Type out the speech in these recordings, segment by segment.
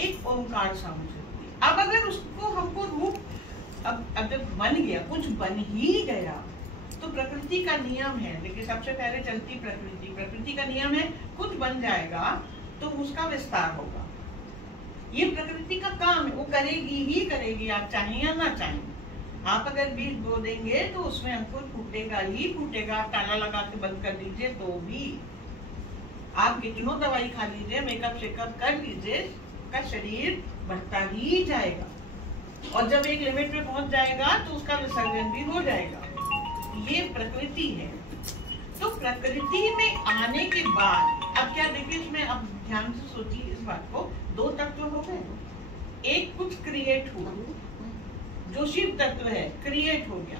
एक ओंकार साउंड से होती है। अब अगर उसको हमको रूप अब अगर बन गया, कुछ बन ही गया, तो प्रकृति का नियम है, लेकिन सबसे पहले चलती प्रकृति का नियम है, कुछ बन जाएगा तो उसका विस्तार होगा। ये प्रकृति का काम है, वो करेगी ही करेगी, आप चाहें या ना चाहें। आप अगर बीज बो देंगे तो उसमें अंकुर फूटेगा ही फूटेगा। ताला लगा के बंद कर दीजिए तो भी, आप कितनों दवाई खा लीजिए, मेकअप शेकअप कर लीजिए, का शरीर बढ़ता ही जाएगा, और जब एक लिमिट पे पहुंच जाएगा तो उसका विसर्जन भी हो जाएगा। ये प्रकृति है। तो प्रकृति में आने के बाद अब क्या देखिए, इसमें अब ध्यान से सोचिए इस बात को, दो तत्व हो गए, एक कुछ क्रिएट हुआ, जो शिव तत्व है क्रिएट हो गया।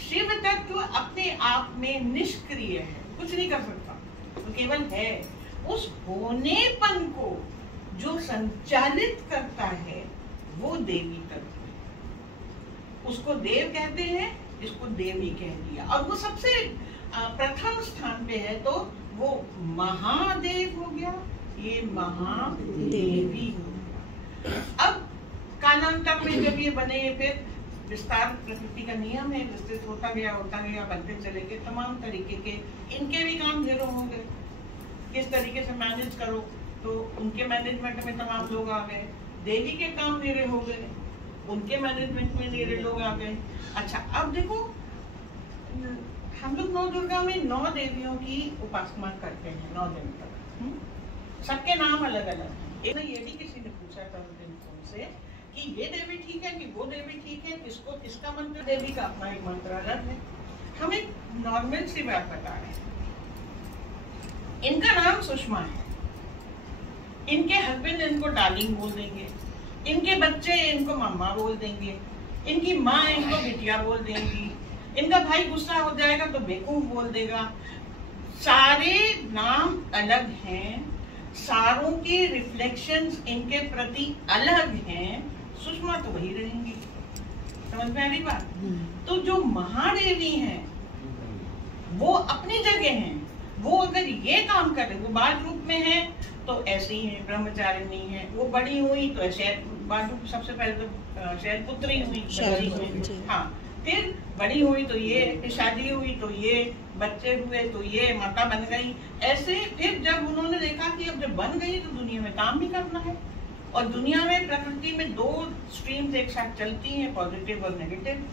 शिव तत्व अपने आप में निष्क्रिय है, कुछ नहीं कर सकता, तो केवल है। उस होनेपन को जो संचालित करता है वो देवी तत्व है। उसको देव कहते हैं, इसको देवी कह दिया, और वो सबसे प्रथम स्थान पे है, तो वो महादेव हो गया, ये महादेवी हो गया। अब कालांतर में जब ये बने, फिर विस्तार प्रकृति का नियम है, विस्तृत होता गया, बनते चले गए। तमाम तरीके के इनके भी काम ढेरों होंगे, किस तरीके से मैनेज करो, तो उनके मैनेजमेंट में तमाम लोग आ गए। देवी के काम ढेरे हो गए, उनके मैनेजमेंट में ढेरे लोग आ गए। अच्छा, अब देखो, हम लोग नौ दुर्गा में 9 देवियों की उपासना करते हैं, 9 दिन तक। सबके नाम अलग अलग हैं। ये भी किसी ने पूछा था उस दिन से कि ये देवी ठीक है कि वो देवी ठीक है, किसको किसका मंत्र, देवी का अपना एक मंत्र अलग है। हम एक नॉर्मल सी बात बता रहे हैं। इनका नाम सुषमा है, इनके हस्बैंड इनको डार्लिंग बोल देंगे, इनके बच्चे इनको मम्मा बोल देंगे, इनकी माँ इनको बिटिया बोल देंगी, इनका भाई गुस्सा हो जाएगा तो बेवकूफ बोल देगा। सारे नाम अलग हैं, सारों के रिफ्लेक्शंस इनके प्रति अलग हैं, सुषमा तो वही रहेंगी। समझ में आ रही बात? तो जो महादेवी हैं वो अपनी जगह हैं। वो अगर ये काम करे, वो बाल रूप में है तो ऐसे ही है, ब्रह्मचारिणी है। वो बड़ी हुई तो सबसे पहले तो शैलपुत्री हुई, हाँ, फिर बड़ी हुई तो ये, शादी हुई तो ये, बच्चे हुए तो ये, माता बन गई। ऐसे फिर जब उन्होंने देखा कि अब जब बन गई तो दुनिया में काम भी करना है, और दुनिया में प्रकृति में 2 स्ट्रीम्स एक साथ चलती हैं, पॉजिटिव और नेगेटिव।